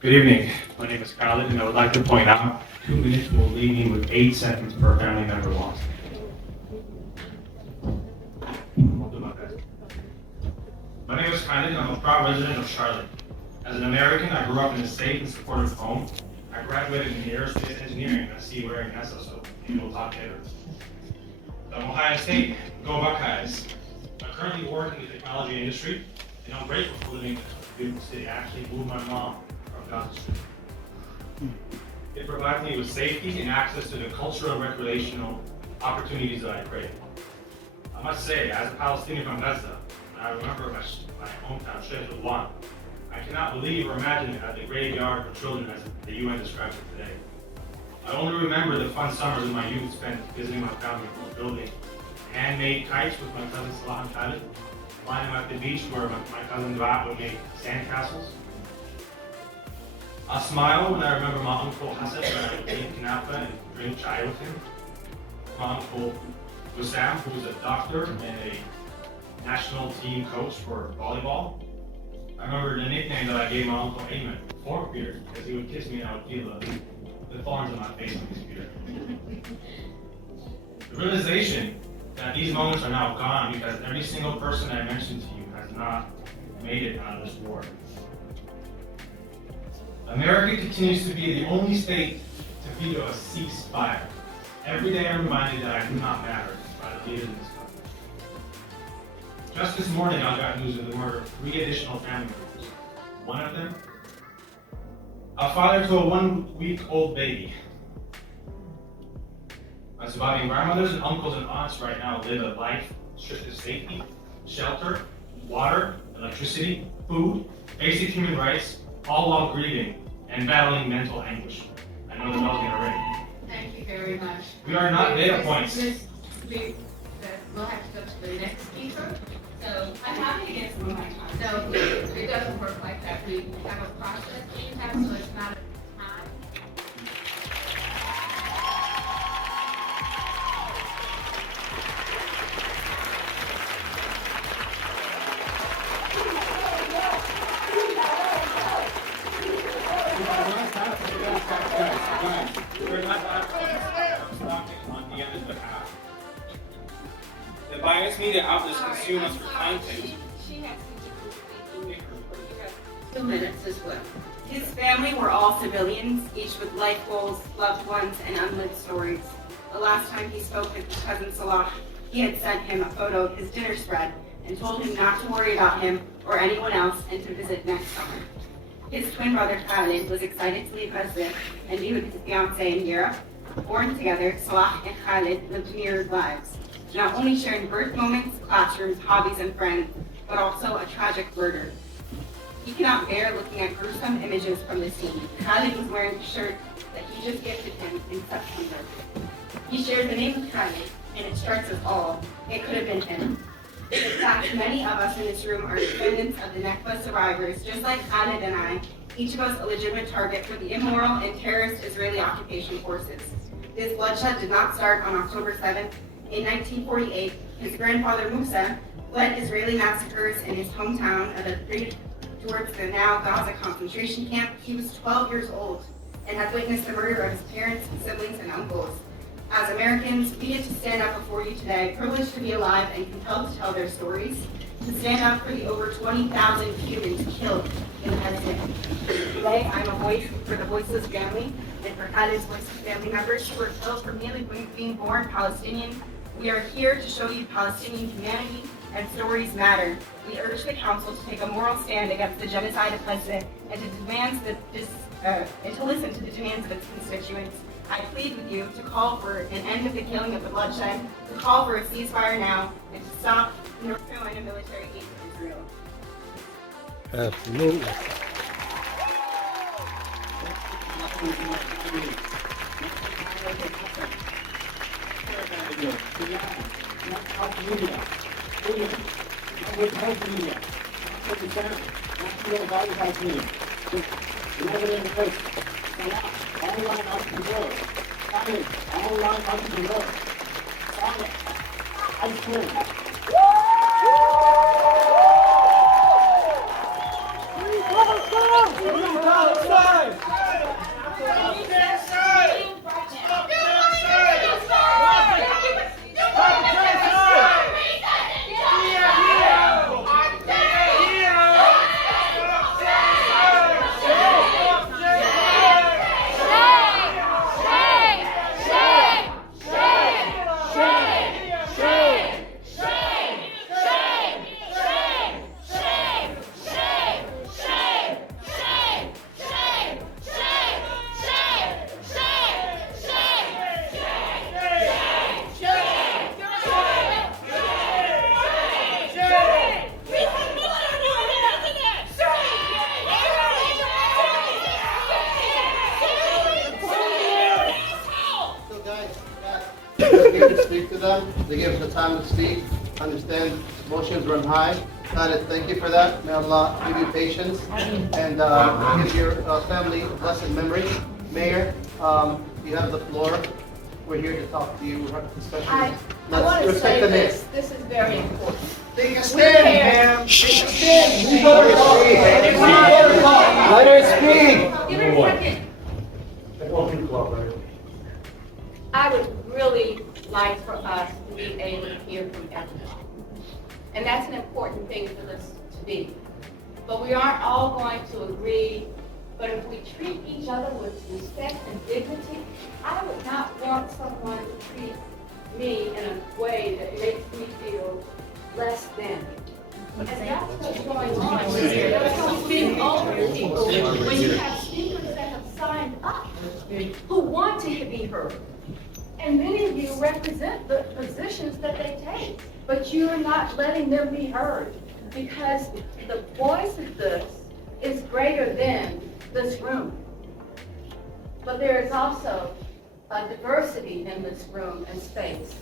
Good evening. My name is Khaled, and I would like to point out 2 minutes will leave me with 8 seconds per family member lost. I'll do my best. My name is Khaled, and I'm a proud resident of Charlotte. As an American, I grew up in a safe and supportive home. I graduated in aerospace engineering, and I see wearing NASA, so maybe we'll talk later. I'm Ohio State. Go Buckeyes. I currently work in the technology industry, and I'm grateful for living in this beautiful city. I actually moved my mom from Gaza. It provides me with safety and access to the cultural and recreational opportunities that I crave. I must say, as a Palestinian from Gaza, I remember my hometown, Sheikh Ridwan. I cannot believe or imagine it as a graveyard for children as the UN describes it today. I only remember the fun summers of my youth spent visiting my family, building handmade kites with my cousin Salah and Khalid, flying at the beach where my cousin Dua would make sandcastles. I smile when I remember my uncle Hassan when I would eat kanafa and drink chai with him. My uncle Wissam, who is a doctor and a national team coach for volleyball. I remember the nickname that I gave my uncle Ayman, Forkbeard, because he would kiss me and I would feel the thorns on my face with his beard. The realization that these moments are now gone because every single person I mentioned to you has not made it out of this war. America continues to be the only state to veto a ceasefire. Every day I'm reminded that I do not matter by the leaders in this country. Just this morning I got news of the murder of 3 additional family members. One of them, a father to a 1-week-old baby. My surviving grandmothers and uncles and aunts right now live a life stripped of safety, shelter, water, electricity, food, basic human rights, all while grieving and battling mental anguish. I know the bell's gonna ring. Thank you very much. We are not data points. We'll have to go to the next speaker. So I'm happy to get some of my time. no, it doesn't work like that. We have a process that you have, so it's not a time. The biased media outlets consume us for content. She has some 2 minutes as well. His family were all civilians, each with life goals, loved ones, and unlived stories. The last time he spoke with his cousin Salah, he had sent him a photo of his dinner spread and told him not to worry about him or anyone else and to visit next summer. His twin brother Khalid was excited to leave Gaza and be with his fiancée in Europe. Born together, Salah and Khalid lived mirrored lives, not only sharing birth moments, classrooms, hobbies, and friends, but also a tragic murder. He cannot bear looking at gruesome images from the scene. Khalid was wearing a shirt that he just gifted him in September. He shared the name of Khalid, and it strikes us all. It could have been him. In fact, many of us in this room are descendants of the Nakba survivors, just like Khalid and I, each of us a legitimate target for the immoral and terrorist Israeli occupation forces. This bloodshed did not start on October 7th. In 1948, his grandfather Musa led Israeli massacres in his hometown of Offrails towards the now Gaza concentration camp. He was 12 years old and had witnessed the murder of his parents, siblings, and uncles. As Americans, we get to stand up before you today, privileged to be alive and compelled to tell their stories, to stand up for the over 20,000 humans killed in Gaza. Today, I'm a voice for the voiceless family and for Khalid's voiceless family members who were killed for merely being born Palestinian. We are here to show you Palestinian humanity and stories matter. We urge the Council to take a moral stand against the genocide of Gaza and to listen to the demands of its constituents. I plead with you to call for an end of the killing of the bloodshed, to call for a ceasefire now, and to stop North Carolina military aid to Israel. Absolutely. Palestine! them. They give us the time to speak. Understand emotions run high. God, thank you for that. May Allah give you patience and give your family a blessed memory. Mayor, you have the floor. We're here to talk to you, especially. I want to say the mayor. this is very important. Take a stand, ma'am. Take a stand. Let her speak. Give her a second. I would really like for us to be able to hear from everyone. And that's an important thing for this to be. But we aren't all going to agree. But if we treat each other with respect and dignity, I would not want someone to treat me in a way that makes me feel less than. And that's what's going on. We're speaking over people when you have speakers that have signed up who want to be heard. And many of you represent the positions that they take, but you're not letting them be heard because the voice of this is greater than this room. But there is also a diversity in this room and space.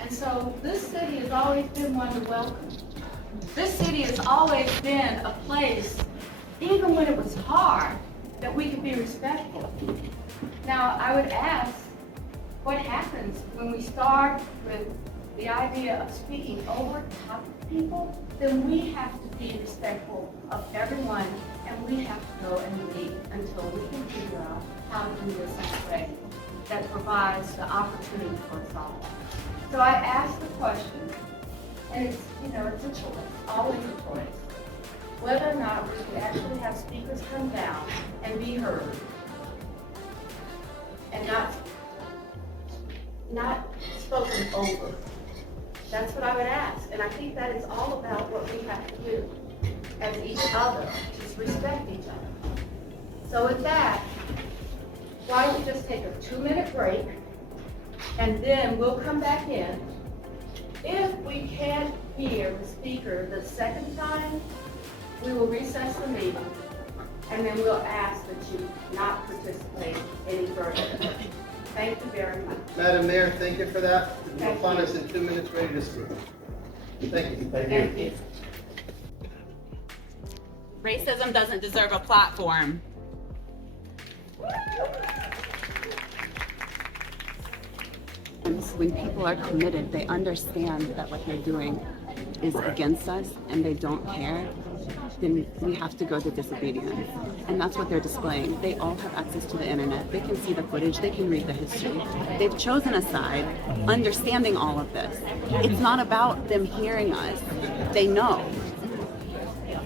And so this city has always been one to welcome. This city has always been a place, even when it was hard, that we could be respectful. Now, I would ask, what happens when we start with the idea of speaking over top of people? Then we have to be respectful of everyone, and we have to go and lead until we can figure out how to do this in a way that provides the opportunity for us all. So I asked the question, and it's, it's a choice, always a choice, whether or not we should actually have speakers come down and be heard, and not spoken over. That's what I would ask, and I think that is all about what we have to do as each other, just respect each other. So with that, why don't we just take a 2-minute break, and then we'll come back in. If we can't hear the speaker the second time, we will recess the meeting, and then we'll ask that you not participate any further. Thank you very much. Madam Mayor, thank you for that. You'll Thank find you. us in 2 minutes ready to speak. Thank you. Thank you. Racism doesn't deserve a platform. When people are committed, they understand that what they're doing is against us and they don't care, then we have to go to disobedience. And that's what they're displaying. They all have access to the internet. They can see the footage. They can read the history. They've chosen a side, understanding all of this. It's not about them hearing us. They know.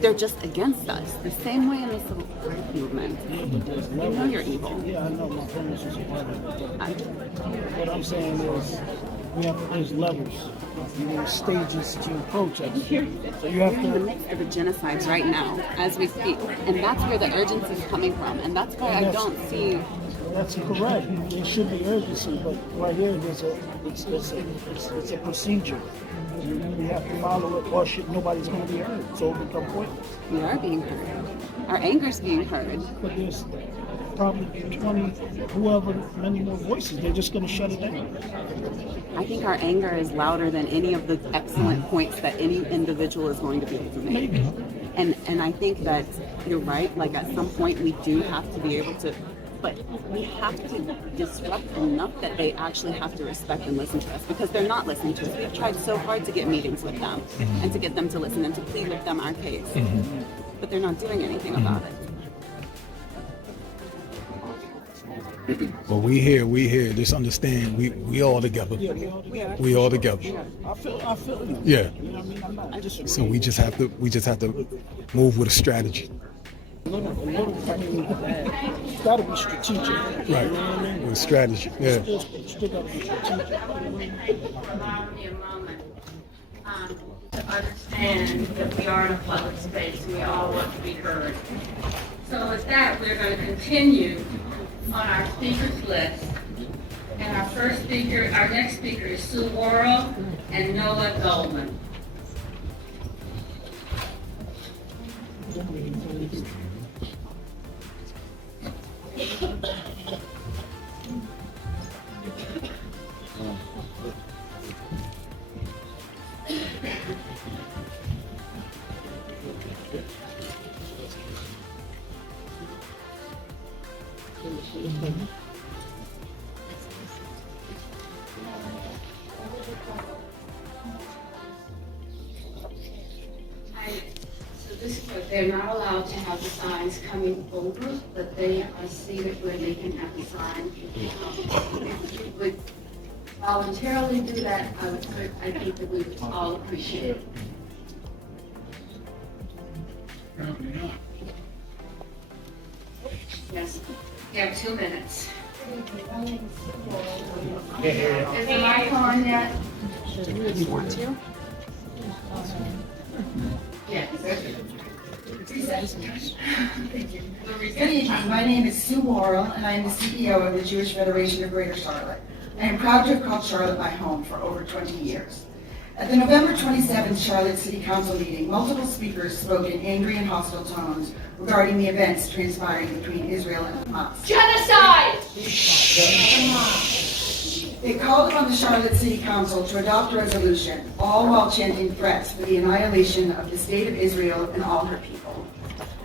They're just against us. The same way in the civil rights movement. You know you're evil. Yeah, I know my parents was a part of it. What I'm saying is, there's levels, stages to approach it. So you have We're in the to. midst of a genocide right now, as we speak. And that's where the urgency is coming from. And that's why I don't see. That's correct. There should be urgency, but right here, it's a procedure. We have to follow it, or nobody's going to be heard. So it becomes pointless. We are being heard. Our anger's being heard. But there's probably 20, many more voices. They're just going to shut it down. I think our anger is louder than any of the excellent points that any individual is going to be able to make. And I think that you're right. Like at some point, we do have to be able to. But we have to disrupt enough that they actually have to respect and listen to us, because they're not listening to us. We've tried so hard to get meetings with them and to get them to listen and to plead with them our case. But they're not doing anything about it. Well, we here. Just understand, we all together. We all together. I feel you. Yeah. You know what I mean? I'm not disagreeing. So we just have to move with a strategy. I mean, it's got to be strategic. Right. You know what I mean? With strategy. Yeah. Still got to be strategic. Allow me a moment to understand that we are in a public space and we all want to be heard. So with that, we're going to continue on our speakers list. And our next speaker is Sue Worrell and Noah Goldman. So this is what, they're not allowed to have the signs coming over, but they are seated where they can have the sign. If you would voluntarily do that, I think that we would all appreciate it. Yes, you have 2 minutes. Is the mic on yet? Yes. Good evening. My name is Sue Worrell, and I am the CEO of the Jewish Federation of Greater Charlotte. I am proud to have called Charlotte my home for over 20 years. At the November 27th Charlotte City Council meeting, multiple speakers spoke in angry and hostile tones regarding the events transpiring between Israel and Hamas. Genocide! They called upon the Charlotte City Council to adopt a resolution, all while chanting threats for the annihilation of the state of Israel and all her people.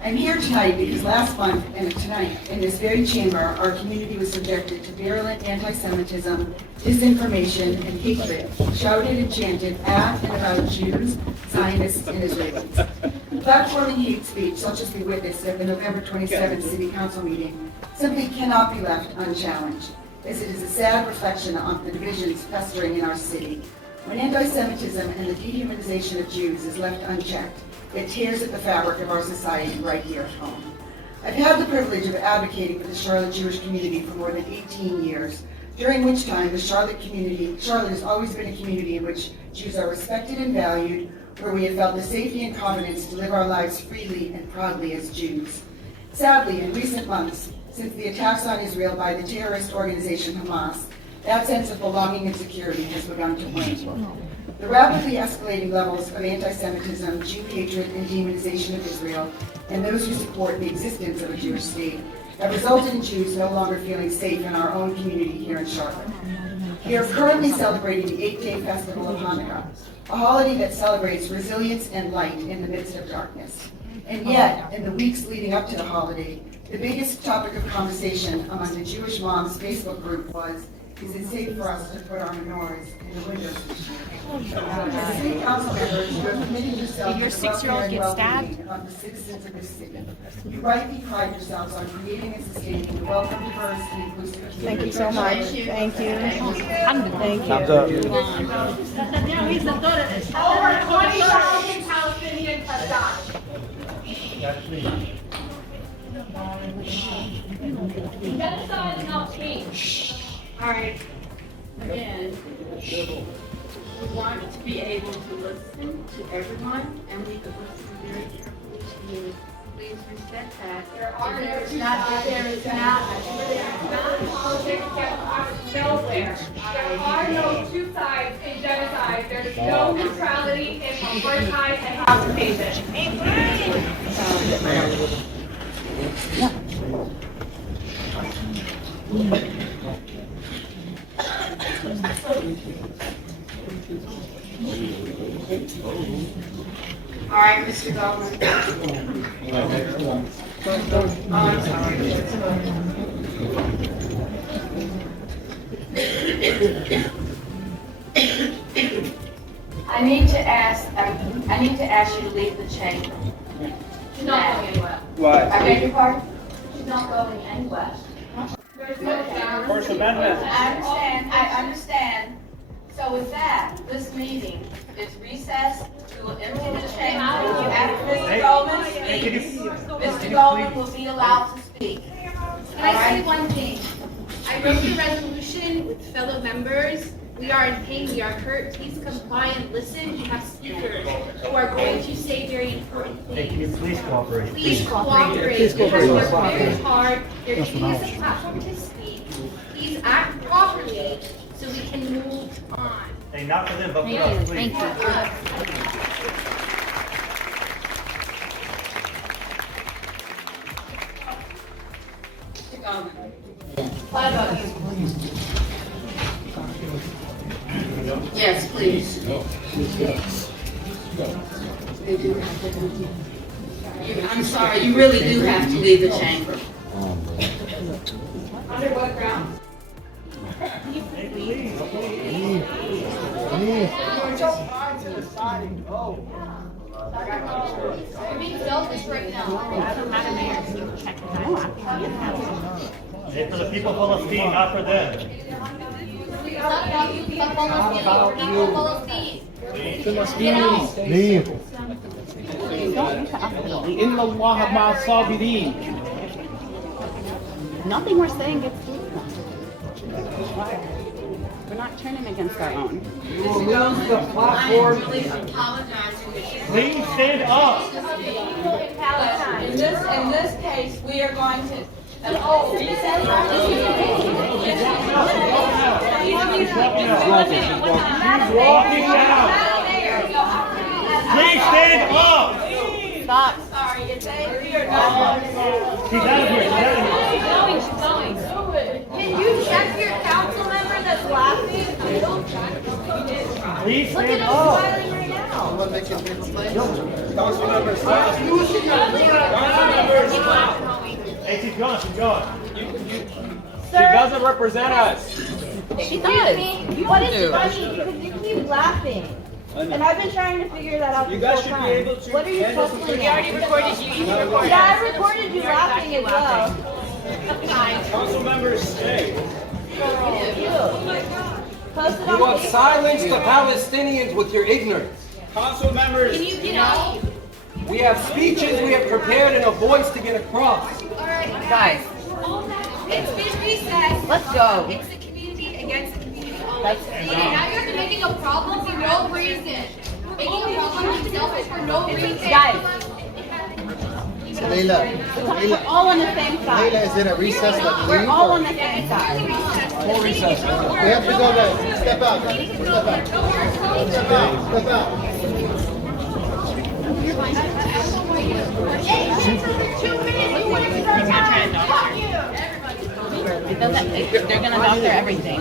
I'm here tonight because last month and tonight, in this very chamber, our community was subjected to virulent anti-Semitism, disinformation, and hatred, shouted and chanted at and about Jews, Zionists, and Israelis. Platforming hate speech, such as we witnessed at the November 27th City Council meeting, simply cannot be left unchallenged, as it is a sad reflection on the divisions festering in our city. When anti-Semitism and the dehumanization of Jews is left unchecked, it tears at the fabric of our society right here at home. I've had the privilege of advocating for the Charlotte Jewish community for more than 18 years, during which time the Charlotte has always been a community in which Jews are respected and valued, where we have felt the safety and confidence to live our lives freely and proudly as Jews. Sadly, in recent months, since the attacks on Israel by the terrorist organization Hamas, that sense of belonging and security has begun to wane. The rapidly escalating levels of anti-Semitism, Jew hatred, and demonization of Israel, and those who support the existence of a Jewish state, have resulted in Jews no longer feeling safe in our own community here in Charlotte. We are currently celebrating the 8-day festival of Hanukkah, a holiday that celebrates resilience and light in the midst of darkness. And yet, in the weeks leading up to the holiday, the biggest topic of conversation among the Jewish moms Facebook group was, is it safe for us to put our menorahs in the windows this year? As city council members, you have committed yourself to the welfare and well-being of the citizens of this city. You rightly pride yourselves on creating and sustaining a welcome, diverse, and inclusive community. Thank you so much. Thank you. Thank you. Over 20,000 Palestinians have died. Genocide is not peace. All right. Again, we want to be able to listen to everyone, and we could listen very carefully to you. Please respect that. There is not politics that nowhere. There are no two sides in genocide. There is no neutrality in apartheid and occupation. All right, Mr. Goldman. I need to ask you to leave the chamber. She's not going anywhere. Why? I beg your pardon? She's not going anywhere. There's no First Amendment. I understand. So with that, this meeting is recessed. We will empty the chamber. After Mr. Goldman speaks, Mr. Goldman will be allowed to speak. Can I say one thing? I wrote the resolution with fellow members. We are in pain, we are hurt. Please comply and listen. We have speakers who are going to say very important things. Please cooperate. Please cooperate. Because we're very hard. There is a platform to speak. Please act properly so we can move on. Hey, not for them, but for us, please. Thank you. Yes, please. I'm sorry, you really do have to leave the chamber. Under what grounds? Leave. You're being selfish right now. It's for the people of Palestine, not for them. It's not about you, people of Palestine. People of Palestine. Get out. Leave. Inna Allah ma'a sabirin. Nothing we're saying gets through them. We're not turning against our own. You will lose the platform. Please stand up. In this case, we are going to. He's walking out. Please stand up. Stop. Sorry, it's a weird. She's out of here. She's going. Can you check your council member that's laughing? Please Look stand at up. him smiling right now. Hey, she's gone. She's gone. She doesn't represent us. She does. What is funny? Because you keep laughing. And I've been trying to figure that out. You guys should be able to. What are you chuckling We already at? recorded you. You can record Yeah, I us. recorded you laughing as well. Council members, stay. Post it You on want Facebook. silence the Palestinians with your ignorance. Council members, Can you get out? we have speeches we have prepared and a voice to get across. Alright, Guys. It's been recessed. Let's go. It's the community against the community always. Okay, now you're making a problem for no reason. Making a problem themselves for no reason. Guys. Leila, We're all on the same Leila, side. is it a recess like We're leave? all or- on the same side. Full recess. We have to go guys. Step out. Step out. Step out. Step out. It doesn't, they're gonna doctor everything.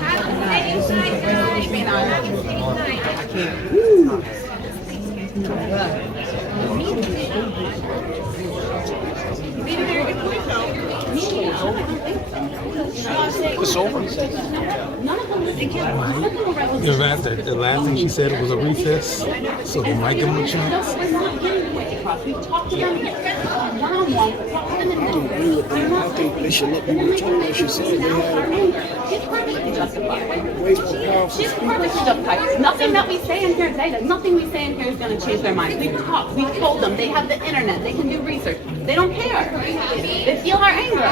It's over. None of them, they can't. The last thing she said was a recess, so they might give them a chance. We're not getting the point across. We've talked to them one-on-one. We're talking to them. I think they should let them return what she said. They had It's perfectly justified. way more powerful It's perfectly justified. Nothing that we say in here today, nothing we say in here is going to change their mind. We've talked, we've told them, they have the internet, they can do research. They don't care. They feel our anger.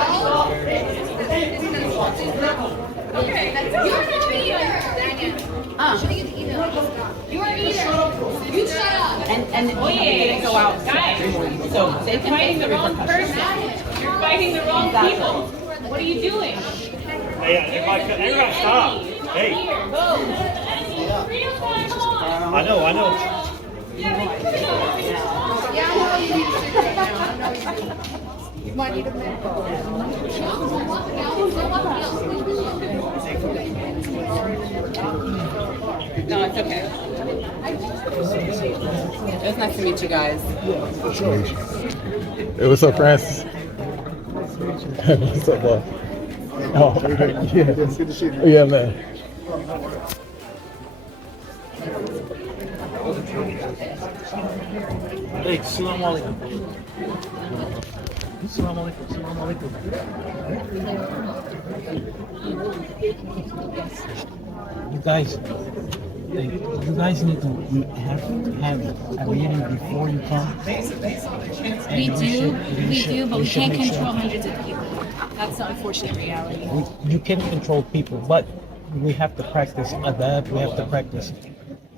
Okay, you're no leader. Should get the email? You're a leader. You shut up. And they didn't go out. So they can face the repercussions. You're fighting the wrong people. What are you doing? Hey, they're gonna stop. Hey. I know. You might need a minute. No, it's okay. It was nice to meet you guys. Hey, what's up, Francis? What's up, boy? Oh, yeah. Good to see you. Yeah, man. Hey, salam alaikum. Salam alaikum. Salam alaikum. You guys need to have a meeting before you come. We do, but we can't control hundreds of people. That's the unfortunate reality. You can control people, but we have to practice adab, we have to practice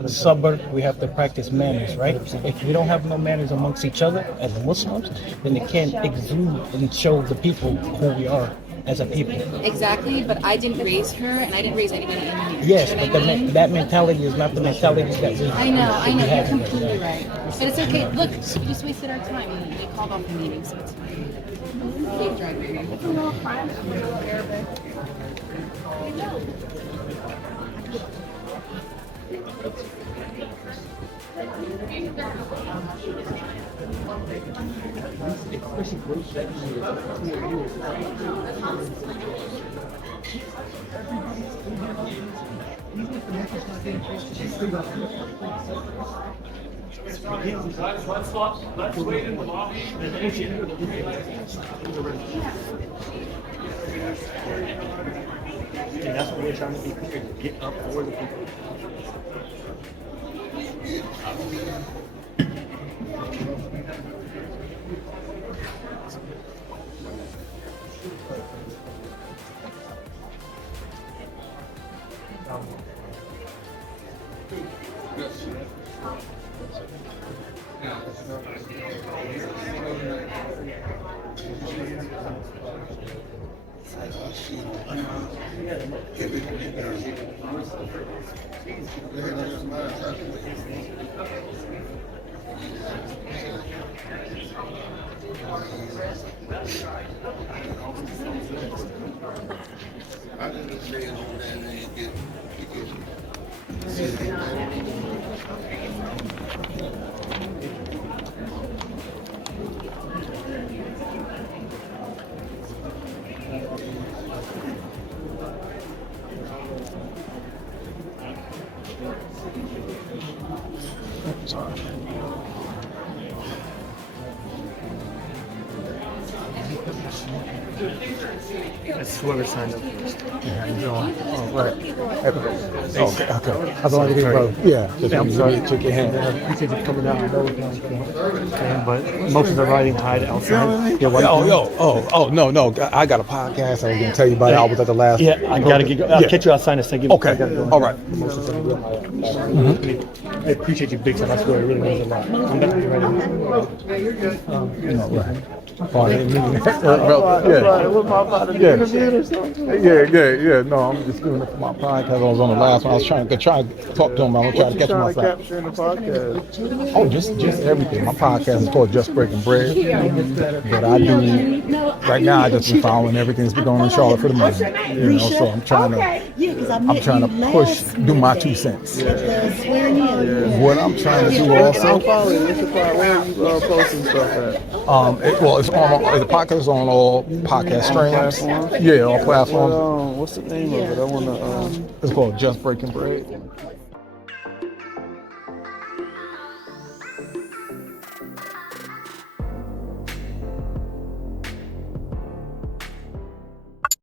sabr, we have to practice manners, right? If we don't have no manners amongst each other as Muslims, then it can't exude and show the people who we are as a people. Exactly, but I didn't raise her, and I didn't raise anybody in here. Yes, You know but what I mean? that mentality is not the mentality that we I know, should be you're having. completely right. But it's okay. Look, we just wasted our time. They called off the meeting, so it's fine. Safe drive, baby. Let's wait in the lobby. And that's what we're trying to be clear, get up for the people. That's whoever signed up first. Yeah, you know, oh, right. Okay, okay. I thought you were, yeah. Just I'm sorry. Check your hand. You said you're coming out. But most of the writing hide outside. Yeah, no. I got a podcast. I was gonna tell you about it. I was at the last. Yeah, I gotta get. I'll catch you outside in a second. Okay. All right. I appreciate you big time. I swear it really means a lot. I'm definitely ready. Yeah, you're good. Right. Yeah. No, I'm just doing it for my podcast. I was on the last one. I was trying to talk to him. I was trying to catch myself. Capturing the podcast. Oh, just everything. My podcast is called Just Breaking Bread. But I do right now. I just been following everything that's been going on in Charlotte for the moment. You know, so I'm trying to push, do my 2 cents. What I'm trying to do also. Where are you posting stuff at? It's on. The podcast is on all podcast streams. Yeah, all platforms. What's the name of it? I want to. It's called Just Breaking Bread.